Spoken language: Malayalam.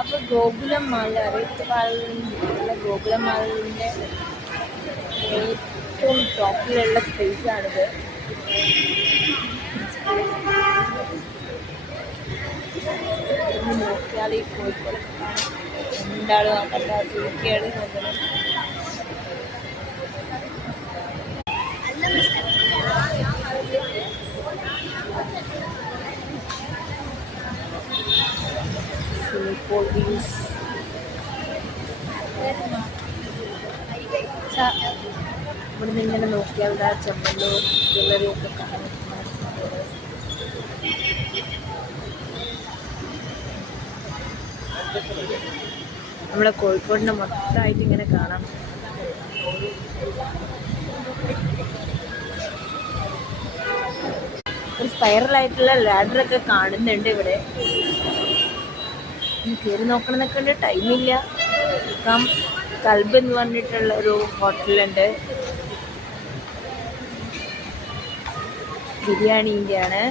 അപ്പോൾ ഗോകുലം മാൾ അറിയത്തുള്ള ഗോകുലം മാളിൻ്റെ ഏറ്റവും ടോപ്പിലുള്ള സ്പേസാണിത്. നോക്കിയാൽ ഈ കോഴിക്കോട് എന്താളും ആക്കണ്ട തൂക്കിയാണ് നോക്കണം. പോലീസ് ഇവിടുന്ന് ഇങ്ങനെ നോക്കിയാൽ ഇവിടെ ചെമ്മല്ലൂർ ജ്വല്ലറി ഒക്കെ കാണാൻ. നമ്മളെ കോഴിക്കോടിനെ മൊത്തമായിട്ട് ഇങ്ങനെ കാണാം. ഒരു സ്പൈറലായിട്ടുള്ള ലാഡറൊക്കെ കാണുന്നുണ്ട് ഇവിടെ. കയറി നോക്കണം എന്നൊക്കെ ഉണ്ട്, ടൈമില്ല. കൽബ് എന്ന് പറഞ്ഞിട്ടുള്ള ഒരു ഹോട്ടലുണ്ട്, ബിരിയാണീൻ്റെ ആണ്.